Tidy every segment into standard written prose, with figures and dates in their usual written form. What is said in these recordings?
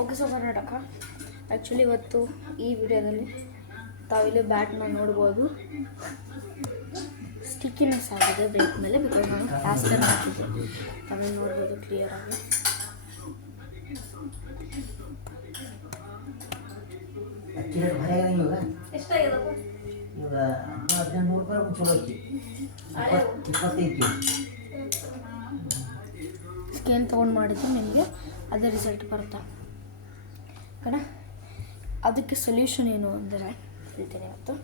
Okay so Karnataka, actually ಇವತ್ತು ಈ ವಿಡಿಯೋದಲ್ಲಿ ತಾವಿಲ್ಲಿ ಬ್ಯಾಟ್ನ ನೋಡ್ಬೋದು. ಸ್ಟಿಕ್ಕಿನೆಸ್ ಆಗಿದೆ ಬ್ರೇಕ್ ಮೇಲೆ, ಬಿಕಾಸ್ ನಾನು ಪ್ಲಾಸ್ಟರ್ ಹಾಕಿದ್ದೆ. ತಾವೇ ನೋಡ್ಬೋದು ಕ್ಲಿಯರ್ ಆಗಿ. ಸ್ಕೇಲ್ ತೊಗೊಂಡು ಮಾಡಿದ್ದು ನಿಮಗೆ ಅದೇ ರಿಸಲ್ಟ್ ಬರುತ್ತೆ ಕಣ. ಅದಕ್ಕೆ ಸೊಲ್ಯೂಷನ್ ಏನು ಅಂದರೆ ಹೇಳ್ತೀನಿ ಇವತ್ತು.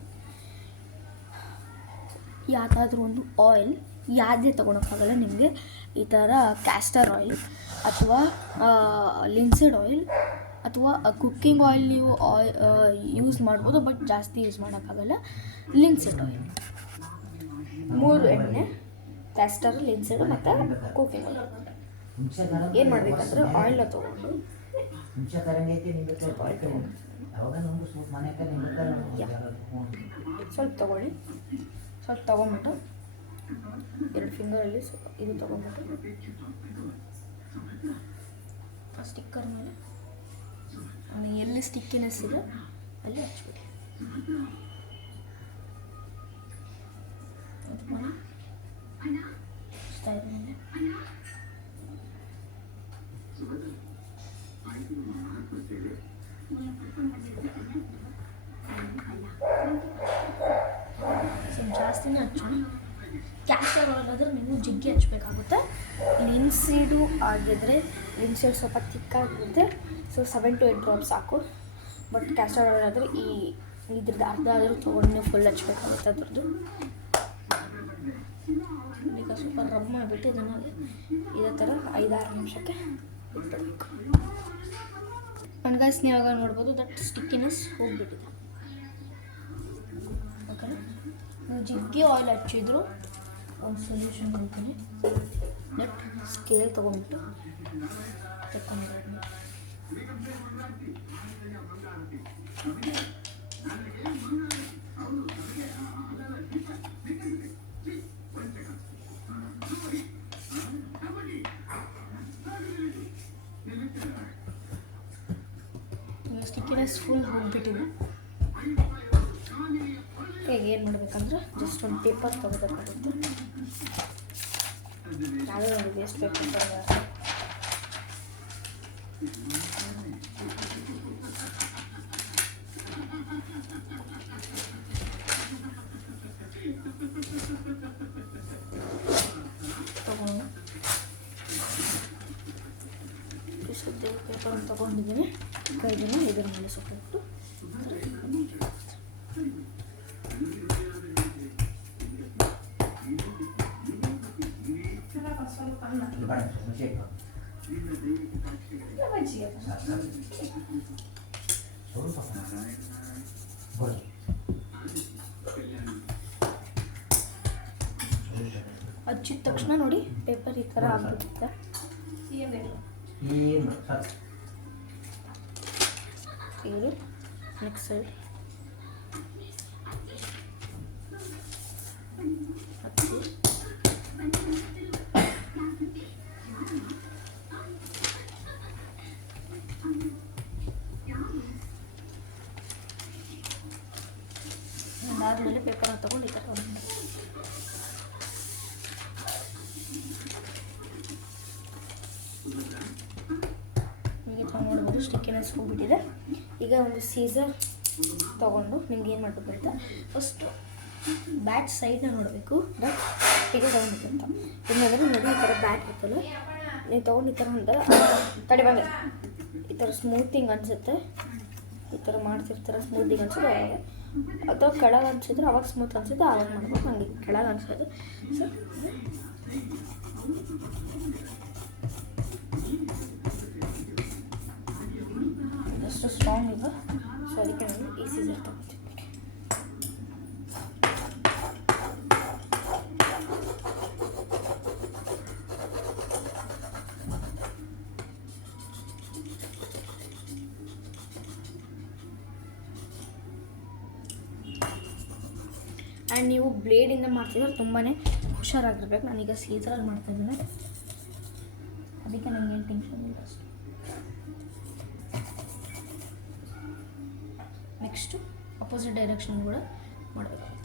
ಯಾವುದಾದ್ರೂ ಒಂದು ಆಯಿಲ್ ಯಾವುದೇ ತೊಗೊಳಕ್ಕಾಗಲ್ಲ ನಿಮಗೆ. ಈ ಥರ ಕ್ಯಾಸ್ಟರ್ ಆಯಿಲ್ ಅಥವಾ ಲಿನ್ಸೆಡ್ ಆಯಿಲ್ ಅಥವಾ ಕುಕ್ಕಿಂಗ್ ಆಯಿಲ್ ನೀವು ಯೂಸ್ ಮಾಡ್ಬೋದು, ಬಟ್ ಜಾಸ್ತಿ ಯೂಸ್ ಮಾಡೋಕ್ಕಾಗಲ್ಲ. ಲಿನ್ಸೆಡ್ ಆಯಿಲ್ 3 ಎಣ್ಣೆ, ಕ್ಯಾಸ್ಟರ್, ಲಿನ್ಸೆಡ್ ಮತ್ತು ಕುಕ್ಕಿಂಗ್ ಆಯಿಲ್. ಏನು ಮಾಡಬೇಕಂದ್ರೆ ಆಯಿಲ್ನ ತೊಗೊಂಡು ಸ್ವಲ್ಪ ತೊಗೊಳ್ಳಿ. ಸ್ವಲ್ಪ ತೊಗೊಂಬಿಟ್ಟು 2 ಫಿಂಗರಲ್ಲಿ ಸ್ವಲ್ಪ ಇದು ತೊಗೊಂಬಿಟ್ಟು ಸ್ಟಿಕ್ಕರ್ ಮೇಲೆ ಎಲ್ಲಿ ಸ್ಟಿಕ್ಕಿನೆಸ್ ಇದೆ ಅಲ್ಲಿ ಹಚ್ಬಿಡಿ. ಜಾಸ್ತಿನೇ ಹಚ್ಚೋಣ. ಕ್ಯಾಸ್ಟರ್ ಆಯಿಲ್ ಆದರೆ ನೀವು ಜಗ್ಗಿ ಹಚ್ಚಬೇಕಾಗುತ್ತೆ. ಲಿನ್ಸೀಡು ಆಗಿದ್ದರೆ ಲಿನ್ಸೀಡ್ ಸ್ವಲ್ಪ ತಿಕ್ಕಾಗಿರುತ್ತೆ, ಸೊ 7 to 8 ಡ್ರಾಪ್ಸ್ ಸಾಕು. ಬಟ್ ಕ್ಯಾಸ್ಟರ್ ಆಯಿಲ್ ಆದರೆ ಇದ್ರದ್ದು ಅರ್ಧ ಆದರೂ ತೊಗೊಂಡು ನೀವು ಫುಲ್ ಹಚ್ಬೇಕಾಗುತ್ತೆ ಅದ್ರದ್ದು. ಈಗ ಸ್ವಲ್ಪ ರಬ್ ಮಾಡಿಬಿಟ್ಟು ಇದನ್ನು ಇದೇ ಥರ 5-6 ನಿಮಿಷಕ್ಕೆ ಬಿಟ್ಬಿಡ್ಬೇಕು. ಗೈಸ್, ನೀವಾಗ ನೋಡ್ಬೋದು ದಟ್ ಸ್ಟಿಕ್ಕಿನೆಸ್ ಹೋಗಿಬಿಟ್ಟಿದೆ. ಓಕೆನಾ? ನೀವು ಜಗ್ಗಿ ಆಯಿಲ್ ಹಚ್ಚಿದ್ರು ಒಂದು ಸೊಲ್ಯೂಷನ್ ಹೇಳ್ತೀನಿ. ದಟ್ ಸ್ಕೇಲ್ ತೊಗೊಂಡ್ಬಿಟ್ಟು ತೆಕ್ಕೊಂಡಿರೋದು ಸ್ಟಿಕ್ಕಿನೆಸ್ ಫುಲ್ ಹೋಗಿಬಿಟ್ಟಿದೆ. ಈಗ ಏನು ಮಾಡಬೇಕಂದ್ರೆ ಜಸ್ಟ್ ಒಂದು ಪೇಪರ್ ತೊಗೋಬೇಕಾಗುತ್ತೆ. ಯಾವುದೋ ಒಂದು ವೇಸ್ಟ್ ಪೇಪರ್ ತೊಗೋಬೇಕು. ತಗೊಂಡು ಇಷ್ಟು ಪೇಪರನ್ನು ತೊಗೊಂಡಿದ್ದೀನಿ. ಕೈದಿನ ಇದರ ಮೇಲೆ ಸುಟ್ಟು ಹಚ್ಚಿದ ತಕ್ಷಣ ನೋಡಿ ಪೇಪರ್ ಈ ಥರ ಆಗ್ಬಿಡುತ್ತೆ. ಇದು ನೆಕ್ಸ್ಟ್ ಸೈಡ್ ಹಚ್ಚಿ ಅದಾದಮೇಲೆ ಪೇಪರ್ನ ತೊಗೊಂಡು ಈ ಥರ ಹೀಗೆ ನೋಡ್ಬೋದು ಸ್ಟಿಕ್ಕಿನೆಸ್ ಹೋಗ್ಬಿಟ್ಟಿದೆ. ಈಗ ಒಂದು ಸೀಸರ್ ತೊಗೊಂಡು ನಿಮ್ಗೆ ಏನು ಮಾಡಬೇಕು ಅಂತ ಫಸ್ಟು ಬ್ಯಾಟ್ ಸೈಡ್ನ ನೋಡಬೇಕು. ಬಟ್ ಈಗ ತೊಗೊಂಡಿತ್ತಂತ ಇನ್ನಾದರೂ ನೋಡಿ ಈ ಥರ ಬ್ಯಾಟ್ ಇರ್ತಲ್ಲ, ನೀವು ತೊಗೊಂಡು ಈ ಥರ ಒಂಥರ ತಡೆ ಬಂದೆ ಈ ಥರ ಸ್ಮೂತಿಂಗ್ ಅನಿಸುತ್ತೆ. ಈ ಥರ ಮಾಡ್ತಿರ್ತಾರೆ ಸ್ಮೂತಿಂಗ್ ಅನ್ಸೋದು ಅವಾಗ, ಅಥವಾ ಕೆಳಗೆ ಅನಿಸಿದ್ರೆ ಅವಾಗ ಸ್ಮೂತ್ ಅನಿಸುತ್ತೆ ಆವಾಗ ಮಾಡ್ಬೇಕು. ಹಂಗೆ ಕೆಳಗೆ ಅನಿಸೋದು. ಸೊ ಎಷ್ಟು ಸ್ಟ್ರಾಂಗ್ ಇದೆ, ಸೊ ಅದಕ್ಕೆ ನಾನು ಈ ಸೀಸರ್ ತೊಗೊಳ್ತೀನಿ. ಆ್ಯಂಡ್ ನೀವು ಬ್ಲೇಡಿಂದ ಮಾಡ್ತಿದ್ರೆ ತುಂಬಾ ಹುಷಾರಾಗಿರ್ಬೇಕು. ನಾನೀಗ ಸೀಸರಲ್ಲಿ ಮಾಡ್ತಾಯಿದ್ದೀನಿ, ಅದಕ್ಕೆ ನನಗೇನು ಟೆನ್ಷನ್ ಇಲ್ಲ ಅಷ್ಟೇ. ನೆಕ್ಸ್ಟು ಅಪೋಸಿಟ್ ಡೈರೆಕ್ಷನ್ ಕೂಡ ಮಾಡಬೇಕಾಗುತ್ತೆ.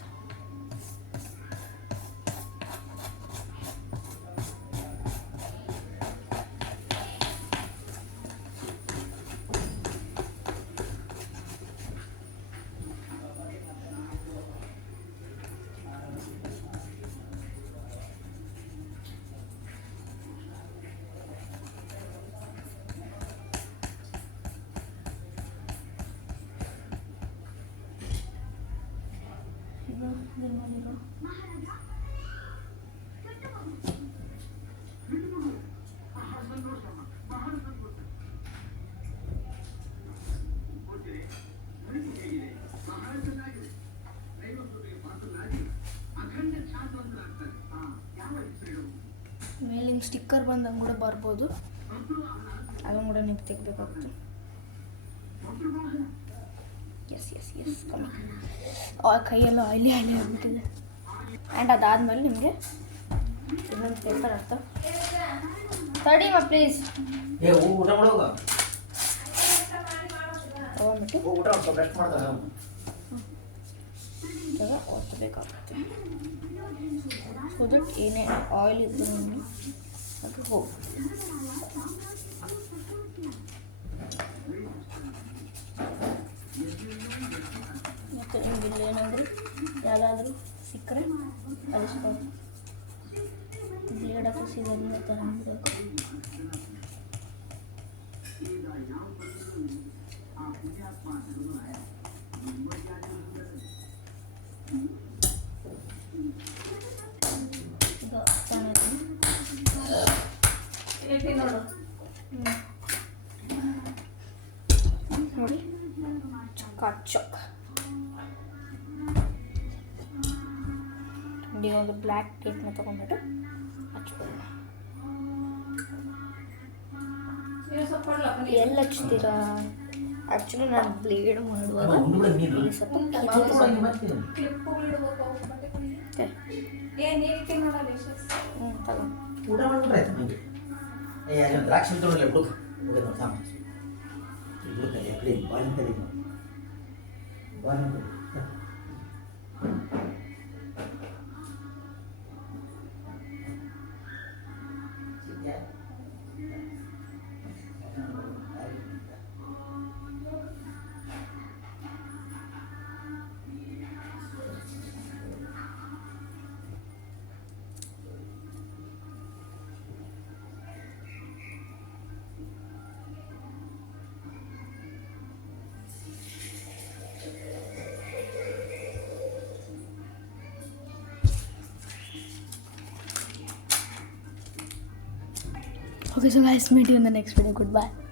ಮೇಲಿನ ಸ್ಟಿಕ್ಕರ್ ಬಂದಂಗೆ ಕೂಡ ಬರ್ಬೋದು, ಅದನ್ನು ಕೂಡ ನೀವು ತೆಗಿಬೇಕಾಗುತ್ತೆ. ಎಸ್ ಎಸ್ ಎಸ್ ಕಮ್ಮಿ ಕೈಯೆಲ್ಲ ಆಯ್ಲಿ ಆಗಿಬಿಟ್ಟಿದೆ. ಆ್ಯಂಡ್ ಅದಾದಮೇಲೆ ನಿಮಗೆ ಇನ್ನೊಂದು ಪೇಪರ್ ಅರ್ಥ ತಡಿಮ ಪ್ಲೀಸ್ ತೊಗೊಂಡ್ಬಿಟ್ಟು ಇವಾಗ ಒತ್ತಬೇಕಾಗುತ್ತೆ. ಸೊ ದಟ್ ಏನೇ ಆಯಿಲ್ ಇದ್ದರೂ ಅದು ಹೋಗಿ ಮತ್ತು ನಿಮ್ಗೆ ಇಲ್ಲಿ ಏನಾದರೂ ಯಾವುದಾದ್ರೂ ಸಿಕ್ಕರೆ ಅಳಿಸ್ಬೋದು. ಬ್ಲೇಡ್ ಅಥವಾ ಸೀಸನ್ ತಗೊಂಡ್ಬೇಕು. ನೋಡಿ ಚಕ್ ಈಗ ಒಂದು ಬ್ಲ್ಯಾಕ್ ಟೇಪ್ನ ತೊಗೊಂಡ್ಬಿಟ್ಟು ಹಚ್ಕೊಳ್ಳೋಣ. ಎಲ್ಲಿ ಹಚ್ತೀರಾ? ಆ್ಯಕ್ಚುಲಿ ನಾನು ಬ್ಲೇಡ್ ಮಾಡುವಾಗ ಇಲ್ಲಿ ಸ್ವಲ್ಪ Okay, so guys, meet you in the next video. Goodbye.